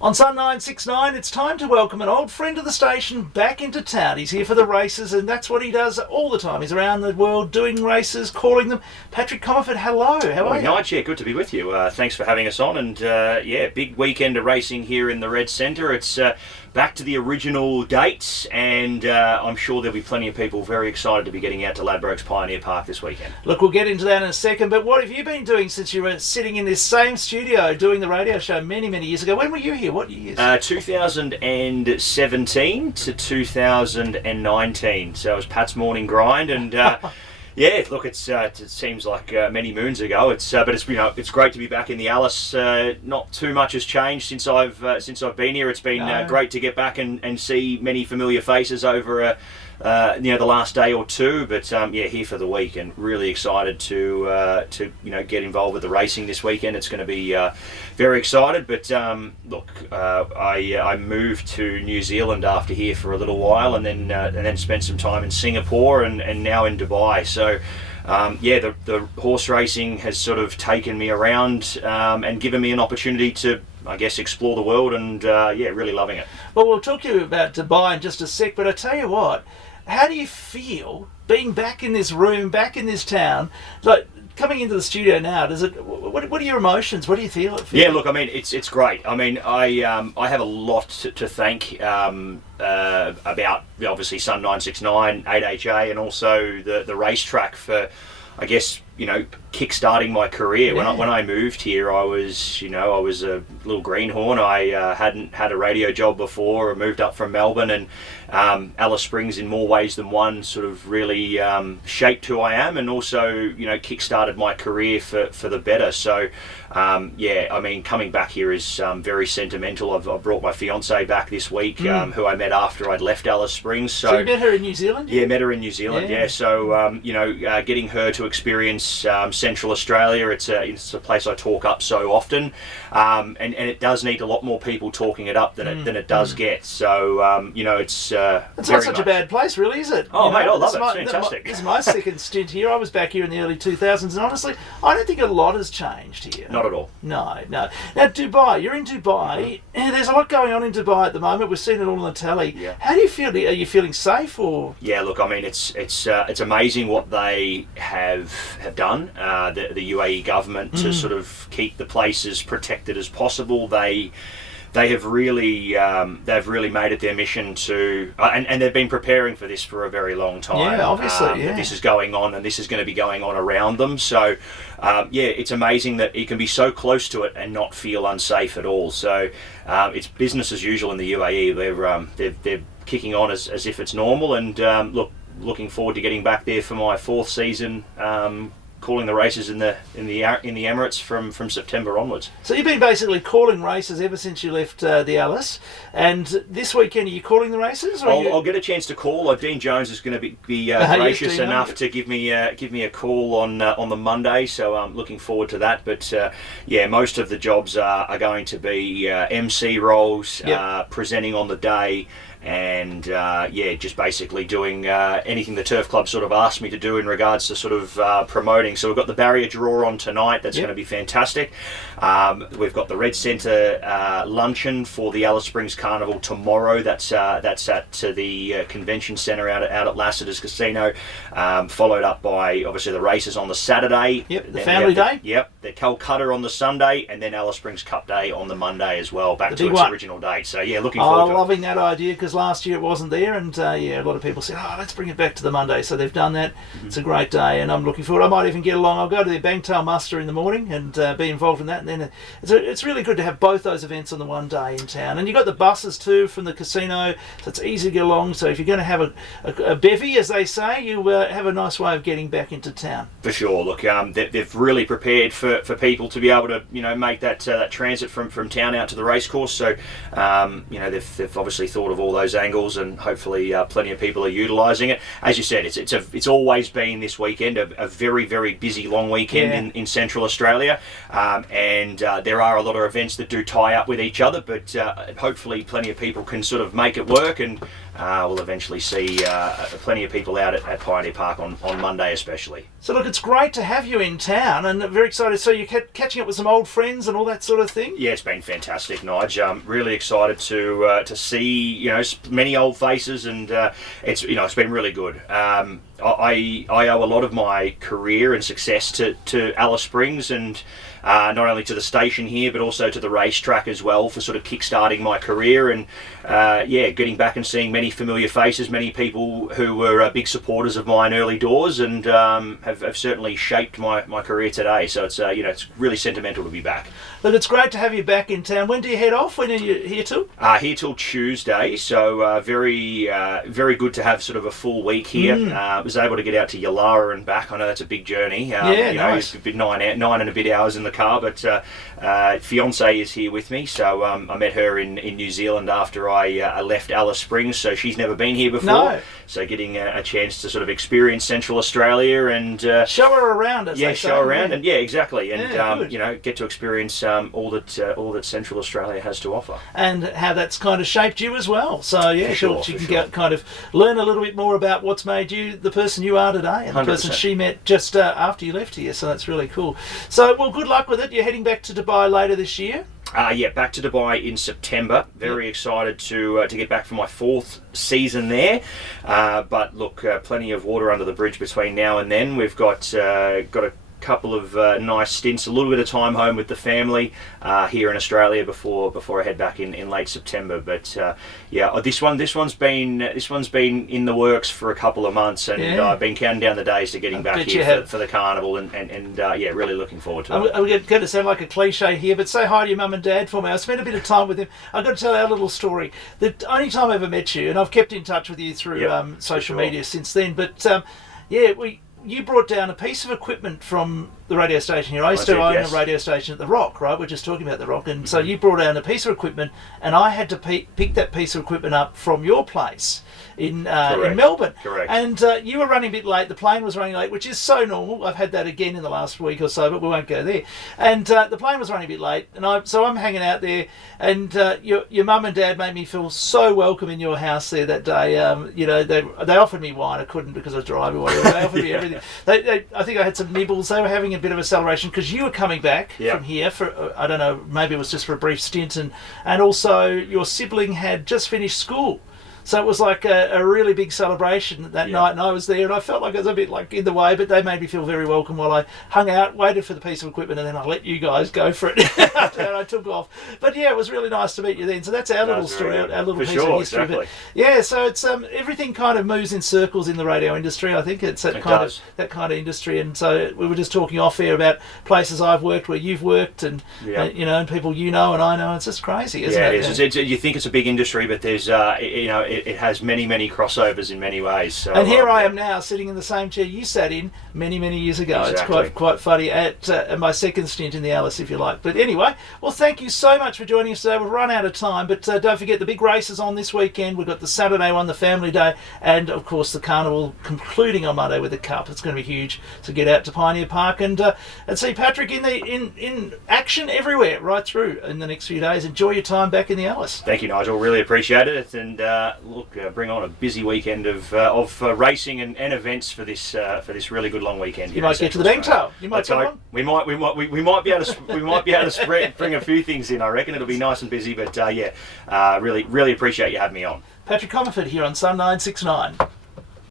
On SUN969, it's time to welcome an old friend of the station back into town. He's here for the races, and that's what he does all the time. He's around the world doing races, calling them. Patrick Comerford, hello. How are you? Nige, yeah, good to be with you. Thanks for having us on. And big weekend of racing here in the Red Centre. It's back to the original dates, and I'm sure there'll be plenty of people very excited to be getting out to Ladbrokes Pioneer Park this weekend. Look, we'll get into that in a second, but what have you been doing since you were sitting in this same studio doing the radio show many, many years ago? When were you here? What years? 2017 to 2019. So it was Pat's morning grind, and yeah, look, it seems like many moons ago. But it's great to be back in the Alice. Not too much has changed since I've been here. It's been great to get back and see many familiar faces over the last day or two. But here for the week, and really excited to get involved with the racing this weekend. It's going to be very excited. But I moved to New Zealand after here for a little while, and then spent some time in Singapore and now in Dubai. So the horse racing has sort of taken me around and given me an opportunity to, I guess, explore the world, and really loving it. Well, we'll talk to you about Dubai in just a sec, but I tell you what, how do you feel being back in this room, back in this town? Like, coming into the studio now, what are your emotions? What do you feel? Yeah, look, I mean, it's great. I mean, I have a lot to thank about obviously SUN969, 8HA, and also the racetrack for, I guess, kick-starting my career. Yeah. When I moved here, I was a little greenhorn. I hadn't had a radio job before. I moved up from Melbourne, and Alice Springs, in more ways than one, sort of really shaped who I am, and also kick-started my career for the better. So I mean, coming back here is very sentimental. I've brought my fiancée back this week, who I met after I'd left Alice Springs. So you met her in New Zealand? Yeah, met her in New Zealand. Yeah. So getting her to experience Central Australia, it's a place I talk up so often, and it does need a lot more people talking it up than it does get. So it's not such a bad place, really, is it? Oh, mate, I love it. It's fantastic. This is my second stint here. I was back here in the early 2000s, and honestly, I don't think a lot has changed here. Not at all. No. Now, Dubai, you're in Dubai. There's a lot going on in Dubai at the moment. We've seen it all on the telly. Yeah. How do you feel? Are you feeling safe, or? Yeah, look, I mean, it's amazing what they have done. The UAE government to sort of keep the place as protected as possible. They have really made it their mission to, and they've been preparing for this for a very long time. Yeah, obviously, that this is going on, and this is going to be going on around them. So, it's amazing that you can be so close to it and not feel unsafe at all. So, it's business as usual in the UAE. They're kicking on as if it's normal, and looking forward to getting back there for my fourth season. Calling the races in the Emirates from September onwards. So you've been basically calling races ever since you left the Alice, and this weekend are you calling the races? Or I'll get a chance to call. Dean Jones is going to be gracious enough to give me a call on the Monday, so I'm looking forward to that. But most of the jobs are going to be MC roles, presenting on the day. And just basically doing anything the Turf Club sort of asked me to do in regards to sort of promoting. So we've got the barrier draw on tonight. That's going to be fantastic. We've got the Red Centre luncheon for the Alice Springs Carnival tomorrow. That's at the convention centre out at Lassiter's Casino. Followed up by obviously the races on the Saturday. Yep, the family day. The Calcutta on the Sunday, and then Alice Springs Cup Day on the Monday as well, back to its original date. So looking forward to it. Loving that idea, because last year it wasn't there, and a lot of people said, let's bring it back to the Monday. So they've done that. It's a great day, and I'm looking forward. I might even get along. I'll go to the Bangtail muster in the morning and be involved in that. And then it's really good to have both those events on the one day in town. And you've got the buses too from the casino, so it's easy to get along. So if you're going to have a bevy, as they say, you have a nice way of getting back into town. For sure. Look, they've really prepared for people to be able to make that transit from town out to the racecourse. So they've obviously thought of all those angles, and hopefully plenty of people are utilising it. As you said, it's always been this weekend a very, very busy long weekend in Central Australia, and there are a lot of events that do tie up with each other, but hopefully plenty of people can sort of make it work, and we'll eventually see plenty of people out at Pioneer Park on Monday especially. So look, it's great to have you in town, and very excited. So you're catching up with some old friends and all that sort of thing? Yeah, it's been fantastic, Nige. Really excited to see many old faces, and it's been really good. I owe a lot of my career and success to Alice Springs, and not only to the station here but also to the racetrack as well, for sort of kick-starting my career, and getting back and seeing many familiar faces, many people who were big supporters of mine early doors, and have certainly shaped my career today. So it's really sentimental to be back. Look, it's great to have you back in town. When do you head off? When are you here till? Here till Tuesday, so very good to have sort of a full week here. Was able to get out to Yalara and back. I know that's a big journey. Nice. It's been 9 and a bit hours in the car, but fiance is here with me, so I met her in New Zealand after I left Alice Springs, so she's never been here before. No. So getting a chance to sort of experience Central Australia and show her around, as they say. Show her around, and exactly, and good. get to experience all that Central Australia has to offer, and how that's kind of shaped you as well. So she can get kind of learn a little bit more about what's made you the person you are today, and 100%. The person she met just after you left here. So that's really cool. So well, good luck with it. You're heading back to Dubai later this year. Back to Dubai in September. Very excited to get back for my 4th season there. But look, plenty of water under the bridge between now and then. We've got a couple of nice stints, a little bit of time home with the family here in Australia before I head back in late September. But this one's been in the works for a couple of months, and I've been counting down the days to getting back here for the carnival, and really looking forward to it. I'm going to sound like a cliche here, but say hi to your mum and dad for me. I spent a bit of time with him. I've got to tell our little story. The only time I ever met you, and I've kept in touch with you through social media since then, but you brought down a piece of equipment from the radio station here. I used to own a radio station at the Rock, right? We're just talking about the Rock. And so you brought down a piece of equipment, and I had to pick that piece of equipment up from your place in Melbourne. Correct. And you were running a bit late. The plane was running late, which is so normal. I've had that again in the last week or so, but we won't go there. And the plane was running a bit late, and so I'm hanging out there, and your mum and dad made me feel so welcome in your house there that day. They offered me wine. I couldn't because I was driving. They offered me everything. I think I had some nibbles. They were having a bit of a celebration because you were coming back from here for, I don't know, maybe it was just for a brief stint, and also your sibling had just finished school. So it was like a really big celebration that night, and I was there, and I felt like I was a bit like in the way, but they made me feel very welcome while I hung out, waited for the piece of equipment, and then I let you guys go for it, and I took off. But it was really nice to meet you then. So that's our little story, our little piece of history. Exactly. But so it's everything kind of moves in circles in the radio industry. I think it's that kind of industry, and so we were just talking off air about places I've worked where you've worked, and and people and I know. It's just crazy, isn't it? Yeah, it is. You think it's a big industry, but there's it has many crossovers in many ways. So, and here I am now sitting in the same chair you sat in many years ago. Exactly. It's quite funny at my second stint in the Alice, if you like. But anyway, well, thank you so much for joining us today. We've run out of time, but don't forget the big races on this weekend. We've got the Saturday one, the Family Day, and of course the Carnival concluding on Monday with the Cup. It's going to be huge. So get out to Pioneer Park and see Patrick in action everywhere right through in the next few days. Enjoy your time back in the Alice. Thank you, Nigel. Really appreciate it, and bring on a busy weekend of racing and events for this really good long weekend. You might get to the Bangtail. You might come on. We might be able to bring a few things in. I reckon it'll be nice and busy, but really appreciate you having me on. Patrick Comerford here on SUN969.